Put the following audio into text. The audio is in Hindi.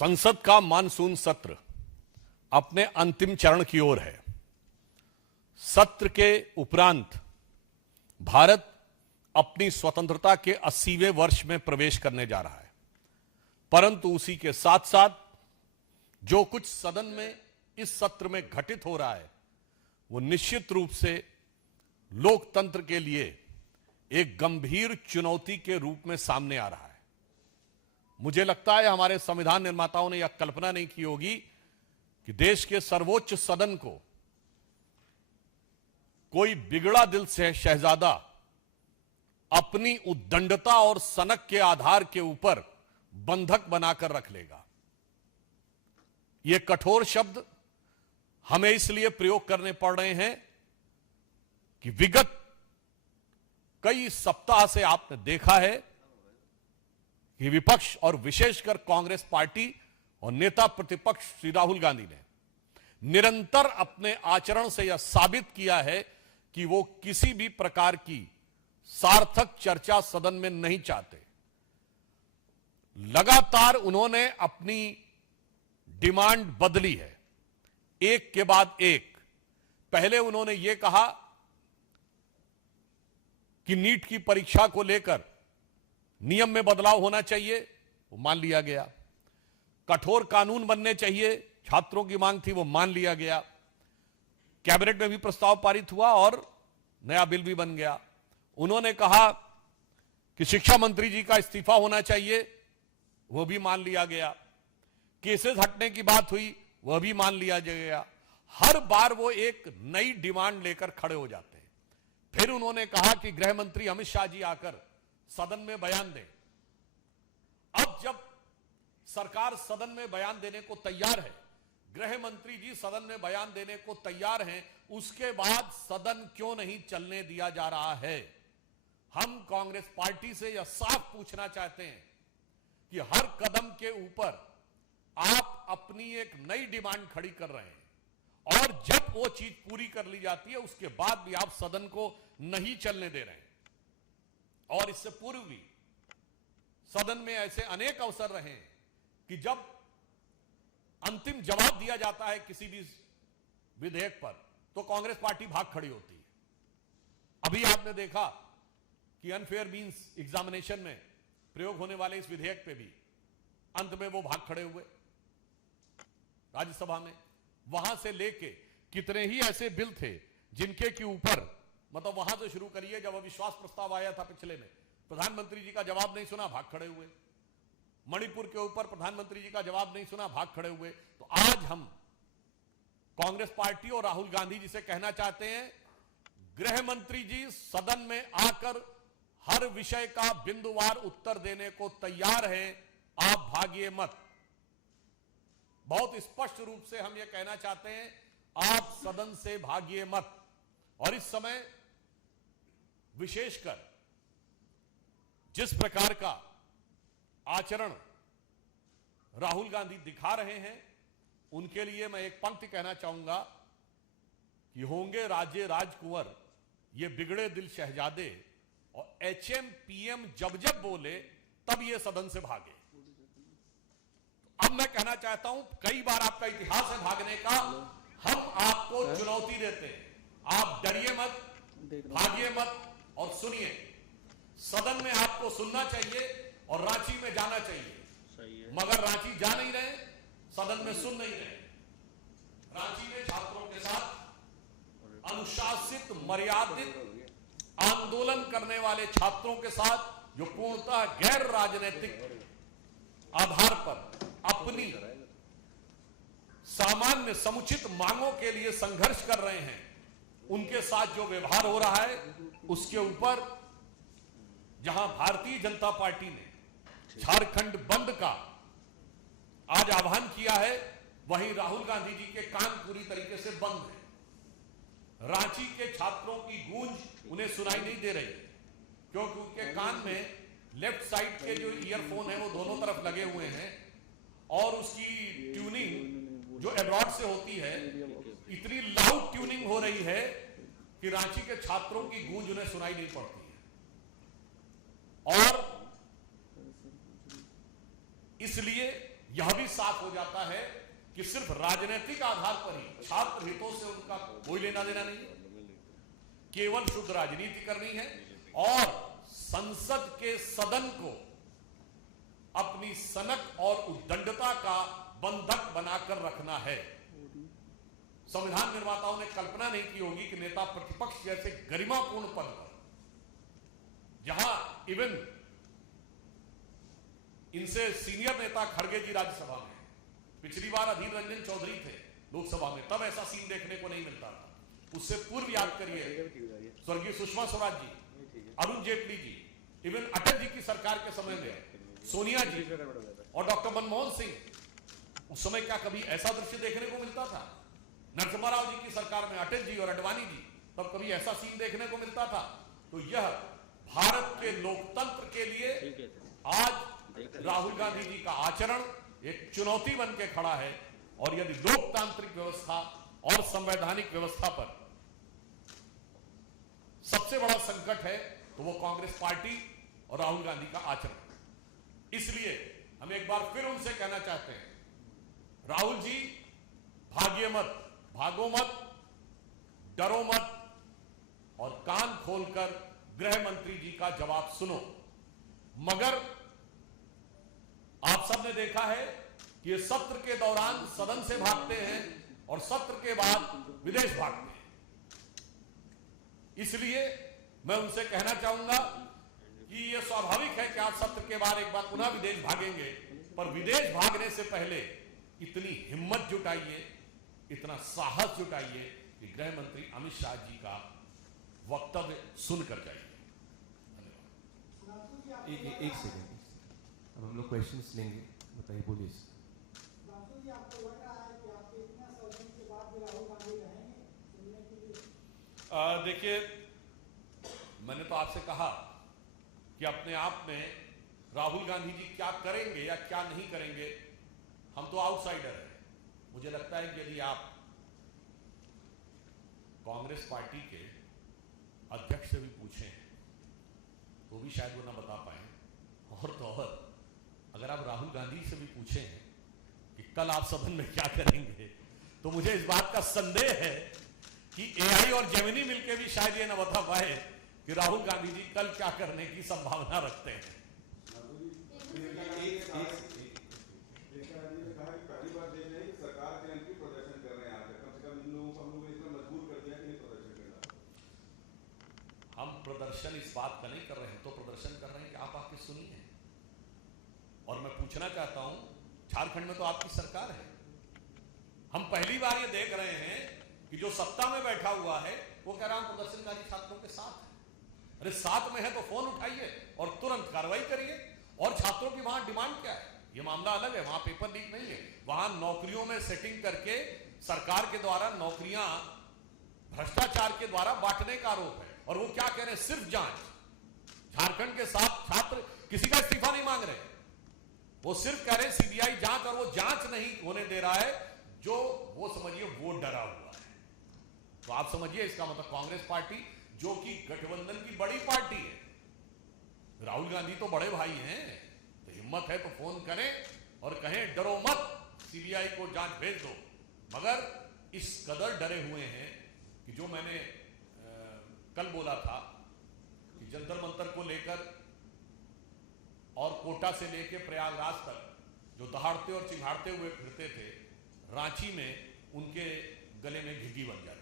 संसद का मानसून सत्र अपने अंतिम चरण की ओर है। सत्र के उपरांत भारत अपनी स्वतंत्रता के 80वें वर्ष में प्रवेश करने जा रहा है, परंतु उसी के साथ साथ जो कुछ सदन में इस सत्र में घटित हो रहा है वो निश्चित रूप से लोकतंत्र के लिए एक गंभीर चुनौती के रूप में सामने आ रहा है। मुझे लगता है हमारे संविधान निर्माताओं ने यह कल्पना नहीं की होगी कि देश के सर्वोच्च सदन को कोई बिगड़ा दिल से शहजादा अपनी उद्दंडता और सनक के आधार के ऊपर बंधक बनाकर रख लेगा। ये कठोर शब्द हमें इसलिए प्रयोग करने पड़ रहे हैं कि विगत कई सप्ताह से आपने देखा है कि विपक्ष और विशेषकर कांग्रेस पार्टी और नेता प्रतिपक्ष श्री राहुल गांधी ने निरंतर अपने आचरण से यह साबित किया है कि वो किसी भी प्रकार की सार्थक चर्चा सदन में नहीं चाहते। लगातार उन्होंने अपनी डिमांड बदली है, एक के बाद एक। पहले उन्होंने यह कहा कि नीट की परीक्षा को लेकर नियम में बदलाव होना चाहिए, वो मान लिया गया। कठोर कानून बनने चाहिए, छात्रों की मांग थी, वो मान लिया गया। कैबिनेट में भी प्रस्ताव पारित हुआ और नया बिल भी बन गया। उन्होंने कहा कि शिक्षा मंत्री जी का इस्तीफा होना चाहिए, वह भी मान लिया गया। केसेस हटने की बात हुई, वह भी मान लिया गया। हर बार वो एक नई डिमांड लेकर खड़े हो जाते हैं। फिर उन्होंने कहा कि गृह मंत्री अमित शाह जी आकर सदन में बयान दें। अब जब सरकार सदन में बयान देने को तैयार है, गृह मंत्री जी सदन में बयान देने को तैयार हैं, उसके बाद सदन क्यों नहीं चलने दिया जा रहा है? हम कांग्रेस पार्टी से यह साफ पूछना चाहते हैं कि हर कदम के ऊपर आप अपनी एक नई डिमांड खड़ी कर रहे हैं और जब वो चीज पूरी कर ली जाती है उसके बाद भी आप सदन को नहीं चलने दे रहे हैं। और इससे पूर्व भी सदन में ऐसे अनेक अवसर रहे हैं कि जब अंतिम जवाब दिया जाता है किसी भी विधेयक पर तो कांग्रेस पार्टी भाग खड़ी होती है। अभी आपने देखा कि अनफेयर मींस एग्जामिनेशन में प्रयोग होने वाले इस विधेयक पे भी अंत में वो भाग खड़े हुए राज्यसभा में। वहां से लेके कितने ही ऐसे बिल थे जिनके के ऊपर मतलब वहां से शुरू करिए, जब अविश्वास प्रस्ताव आया था पिछले में, प्रधानमंत्री जी का जवाब नहीं सुना, भाग खड़े हुए। मणिपुर के ऊपर प्रधानमंत्री जी का जवाब नहीं सुना, भाग खड़े हुए। तो आज हम कांग्रेस पार्टी और राहुल गांधी जी से कहना चाहते हैं, गृह मंत्री जी सदन में आकर हर विषय का बिंदुवार उत्तर देने को तैयार हैं, आप भागिए मत। बहुत स्पष्ट रूप से हम यह कहना चाहते हैं, आप सदन से भागिए मत। और इस समय विशेषकर जिस प्रकार का आचरण राहुल गांधी दिखा रहे हैं, उनके लिए मैं एक पंक्ति कहना चाहूंगा कि होंगे राजे राजकुंवर ये बिगड़े दिल शहजादे, और एचएम पीएम जब जब बोले तब ये सदन से भागे। अब मैं कहना चाहता हूं, कई बार आपका इतिहास है भागने का, हम आपको चुनौती देते हैं, आप डरिए मत, भागिए मत और सुनिए। सदन में आपको सुनना चाहिए और रांची में जाना चाहिए, मगर रांची जा नहीं रहे, सदन में सुन नहीं रहे। रांची में छात्रों के साथ अनुशासित मर्यादित आंदोलन करने वाले छात्रों के साथ जो पूर्णतः गैर राजनीतिक आधार पर अपनी सामान्य समुचित मांगों के लिए संघर्ष कर रहे हैं, उनके साथ जो व्यवहार हो रहा है उसके ऊपर जहां भारतीय जनता पार्टी ने झारखंड बंद का आज आह्वान किया है, वहीं राहुल गांधी जी के कान पूरी तरीके से बंद है। रांची के छात्रों की गूंज उन्हें सुनाई नहीं दे रही क्योंकि उनके कान में लेफ्ट साइड के जो ईयरफोन है वो दोनों तरफ लगे हुए हैं और उसकी ट्यूनिंग जो एब्रॉड से होती है इतनी लाउड ट्यूनिंग हो रही है कि रांची के छात्रों की गूंज उन्हें सुनाई नहीं पड़ती है। और इसलिए यह भी साफ हो जाता है कि सिर्फ राजनीतिक आधार पर ही छात्र हितों से उनका कोई लेना देना नहीं है, केवल शुद्ध राजनीति करनी है और संसद के सदन को अपनी सनक और उद्दंडता का बंधक बनाकर रखना है। संविधान निर्माताओं ने कल्पना नहीं की होगी कि नेता प्रतिपक्ष जैसे गरिमापूर्ण पद पर, जहां इवन इनसे सीनियर नेता खड़गे जी राज्यसभा में, पिछली बार अधीर रंजन चौधरी थे लोकसभा में, तब ऐसा सीन देखने को नहीं मिलता था। उससे पूर्व याद करिए स्वर्गीय सुषमा स्वराज जी, अरुण जेटली जी, इवन अटल जी की सरकार के समय में सोनिया जी और डॉक्टर मनमोहन सिंह, उस समय क्या कभी ऐसा दृश्य देखने को मिलता था? नरसिम्हा राव जी की सरकार में अटल जी और अडवाणी जी, तब कभी ऐसा सीन देखने को मिलता था? तो यह भारत के लोकतंत्र के लिए आज राहुल गांधी जी का आचरण एक चुनौती बन के खड़ा है। और यदि लोकतांत्रिक व्यवस्था और संवैधानिक व्यवस्था पर सबसे बड़ा संकट है तो वो कांग्रेस पार्टी और राहुल गांधी का आचरण। इसलिए हम एक बार फिर उनसे कहना चाहते हैं, राहुल जी भागिए मत, भागो मत, डरो मत और कान खोलकर गृह मंत्री जी का जवाब सुनो। मगर आप सबने देखा है कि ये सत्र के दौरान सदन से भागते हैं और सत्र के बाद विदेश भागते हैं। इसलिए मैं उनसे कहना चाहूंगा कि यह स्वाभाविक है कि आप सत्र के बाद एक बार पुनः विदेश भागेंगे, पर विदेश भागने से पहले इतनी हिम्मत जुटाइए, इतना साहस जुटाइए कि गृह मंत्री अमित शाह जी का वक्तव्य सुनकर जाइए। एक सेकंड, अब हम लोग क्वेश्चंस लेंगे, बताइए, बोलिए। देखिए, मैंने तो आपसे कहा कि अपने आप में राहुल गांधी जी क्या करेंगे या क्या नहीं करेंगे, हम तो आउटसाइडर हैं। मुझे लगता है कि यदि आप कांग्रेस पार्टी के अध्यक्ष से भी पूछें तो भी शायद वो ना बता पाए, और तो और अगर आप राहुल गांधी से भी पूछें कि कल आप सदन में क्या करेंगे, तो मुझे इस बात का संदेह है कि एआई और जेमिनी मिलकर भी शायद ये ना बता पाए कि राहुल गांधी जी कल क्या करने की संभावना रखते हैं। हम प्रदर्शन इस बात का नहीं कर रहे हैं, तो प्रदर्शन कर रहे हैं कि आप आके सुनिए। और मैं पूछना चाहता हूं, झारखंड में तो आपकी सरकार है, हम पहली बार ये देख रहे हैं कि जो सत्ता में बैठा हुआ है वो कह रहा हूं प्रदर्शनकारी छात्रों के साथ है। अरे साथ में है तो फोन उठाइए और तुरंत कार्रवाई करिए। और छात्रों की वहां डिमांड क्या है, ये मामला अलग है, वहां पेपर लीक नहीं है, वहां नौकरियों में सेटिंग करके सरकार के द्वारा नौकरियां भ्रष्टाचार के द्वारा बांटने का आरोप है। और वो क्या कह रहे हैं, सिर्फ जांच। झारखंड के साथ छात्र किसी का इस्तीफा नहीं मांग रहे, वो सिर्फ कह रहे हैं सीबीआई जांच, और वो जांच नहीं होने दे रहा है जो वो समझिए वो डरा हुआ है। तो आप समझिए इसका मतलब कांग्रेस पार्टी जो कि गठबंधन की बड़ी पार्टी है, राहुल गांधी तो बड़े भाई हैं, तो हिम्मत है तो फोन करें और कहें डरो मत, सीबीआई को जांच भेज दो। मगर इस कदर डरे हुए हैं कि जो मैंने कल बोला था कि जंतर मंतर को लेकर और कोटा से लेकर प्रयागराज तक जो दहाड़ते और चिढ़ाड़ते हुए फिरते थे, रांची में उनके गले में घिघी बन जाती।